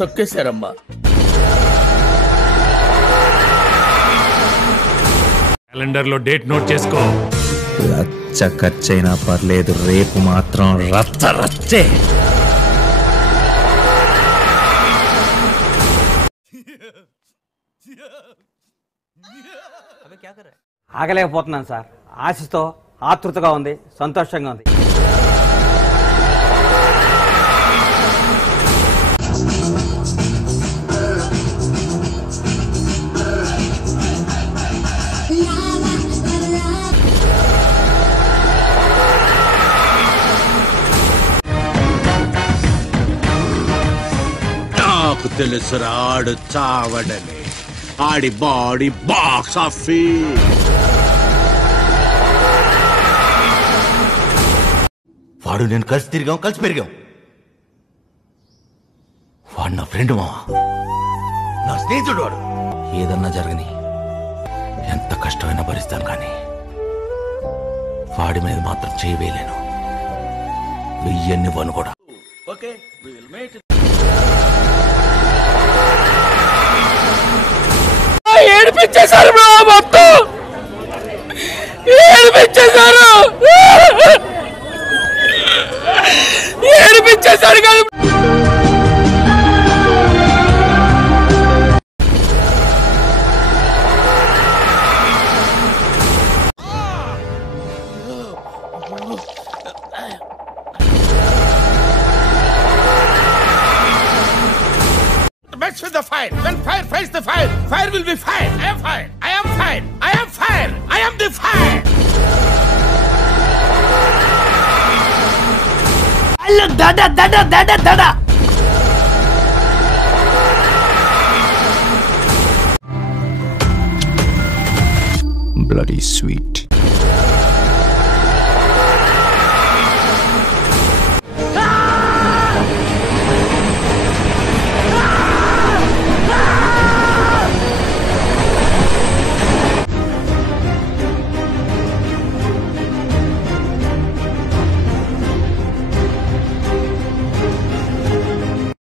తొక్కేశారమ్మా. Calendar లో date note చేసుకో. రచ్చ ఖర్చైనా పర్లేదు, రేపు మాత్రం రచ్చ రచ్చే. ఆగలేకపోతున్నాను సార్. ఆశతో ఆతృతగా ఉంది, సంతోషంగా ఉంది. నాకు తెలుసురా ఆడు చావడని. ఆడి బాడీ బాక్స్ ఆఫీస్. వాడు నేను కలిసి తిరిగాం, కలిసి పెరిగాం. వాడు నా ఫ్రెండ్ మావా, నా స్నేహితుడు. వాడు ఏదన్నా జరగని ఎంత కష్టమైనా భరిస్తాను, కానీ వాడి మీద మాత్రం చేయవేయలేను. వెయ్యన్ని వను కూడా. ఓకే, ఏడిపించేశారు మొత్తం, ఏడిపించేశారు, ఏడిపించేశారు కాదు. Match with the fire. When fire fights the fire, fire will be fire. I am fire. I am fire. I am fire. I am the fire. Hello, dada, dada, dada, dada. Bloody sweet.